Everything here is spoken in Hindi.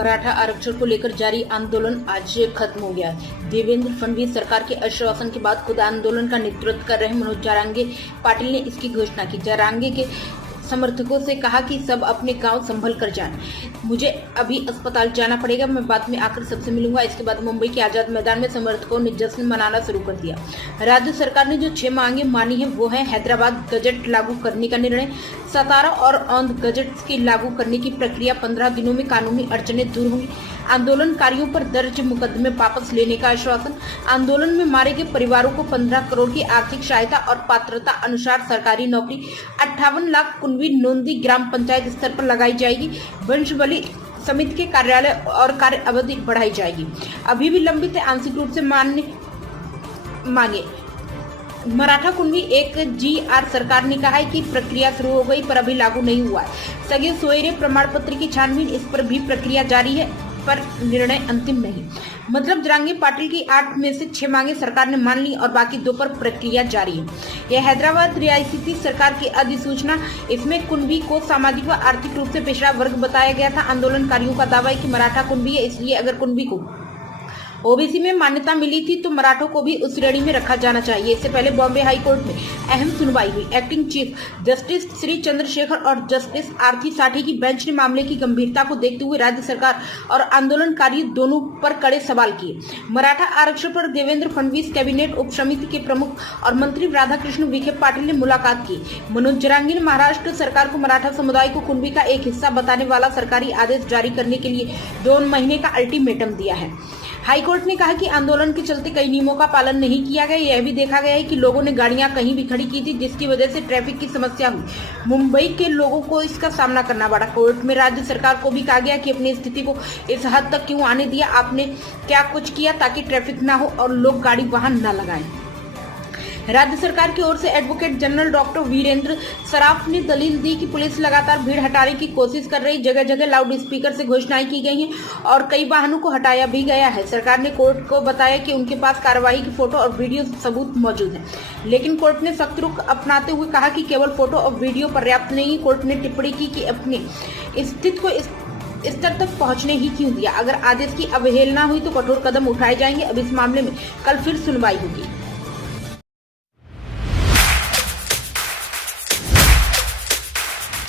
मराठा आरक्षण को लेकर जारी आंदोलन आज खत्म हो गया। देवेंद्र फडणवीस सरकार के आश्वासन के बाद खुद आंदोलन का नेतृत्व कर रहे मनोज जारंगे पाटिल ने इसकी घोषणा की। जारंगे के समर्थकों से कहा कि सब अपने गांव संभल कर जाएं। मुझे अभी अस्पताल जाना पड़ेगा, मैं बाद में आकर सबसे मिलूंगा। इसके बाद मुंबई के आजाद मैदान में समर्थकों ने जश्न मनाना शुरू कर दिया। राज्य सरकार ने जो 6 मांगे मानी है वो है हैदराबाद गजट लागू करने का निर्णय, 17 और औंध गजट की लागू करने की प्रक्रिया, 15 दिनों में कानूनी अड़चनें दूर होंगी, आंदोलनकारियों पर दर्ज मुकदमे वापस लेने का आश्वासन, आंदोलन में मारे गए परिवारों को 15 करोड़ की आर्थिक सहायता और पात्रता अनुसार सरकारी नौकरी, 58 लाख कुनबी नोंदी ग्राम पंचायत स्तर पर लगाई जाएगी, वंश बलि समिति के कार्यालय और कार्य अवधि बढ़ाई जाएगी। अभी भी लंबित है आंशिक रूप से मांगे। मराठा कुनबी एक GR सरकार ने कहा है कि प्रक्रिया शुरू हो गई पर अभी लागू नहीं हुआ है। सगे सोयरे प्रमाण पत्र की छानबीन, इस पर भी प्रक्रिया जारी है पर निर्णय अंतिम नहीं। मतलब जारंगे पाटिल की 8 में से 6 मांगे सरकार ने मान ली और बाकी 2 पर प्रक्रिया जारी है। यह हैदराबाद रियासती सरकार की अधिसूचना, इसमें कुनबी को सामाजिक व आर्थिक रूप से पिछड़ा वर्ग बताया गया था। आंदोलनकारियों का दावा है कि मराठा कुनबी है, इसलिए अगर कुनबी को ओबीसी में मान्यता मिली थी तो मराठों को भी उस श्रेणी में रखा जाना चाहिए। इससे पहले बॉम्बे हाई कोर्ट में अहम सुनवाई हुई। Acting chief justice Shri Chandrashekhar और जस्टिस आरती साठी की बेंच ने मामले की गंभीरता को देखते हुए राज्य सरकार और आंदोलनकारी दोनों पर कड़े सवाल किए। मराठा आरक्षण पर देवेंद्र फडणवीस कैबिनेट उप समिति के प्रमुख और मंत्री राधाकृष्ण विखे पाटिल ने मुलाकात की। मनोज जारंगे ने महाराष्ट्र सरकार को मराठा समुदाय को कुनबी का एक हिस्सा बताने वाला सरकारी आदेश जारी करने के लिए 2 महीने का अल्टीमेटम दिया है। हाईकोर्ट ने कहा कि आंदोलन के चलते कई नियमों का पालन नहीं किया गया। यह भी देखा गया है कि लोगों ने गाड़ियां कहीं भी खड़ी की थी, जिसकी वजह से ट्रैफिक की समस्या हुई। मुंबई के लोगों को इसका सामना करना पड़ा। कोर्ट में राज्य सरकार को भी कहा गया कि अपनी स्थिति को इस हद तक क्यों आने दिया, आपने क्या कुछ किया ताकि ट्रैफिक ना हो और लोग गाड़ी वाहन न लगाएं। राज्य सरकार की ओर से advocate general doctor Virendra Saraf ने दलील दी कि पुलिस लगातार भीड़ हटाने की कोशिश कर रही, जगह जगह लाउड स्पीकर से घोषणाएं की गई हैं और कई वाहनों को हटाया भी गया है। सरकार ने कोर्ट को बताया कि उनके पास कार्रवाई की फोटो और वीडियो सबूत मौजूद है, लेकिन कोर्ट ने सख्त रुख अपनाते हुए कहा कि केवल फोटो और वीडियो पर्याप्त नहीं। कोर्ट ने टिप्पणी की कि अपनी स्थिति को इस स्तर तक पहुंचने ही क्यों दिया। अगर आदेश की अवहेलना हुई तो कठोर कदम उठाए जाएंगे। अब इस मामले में कल फिर सुनवाई होगी।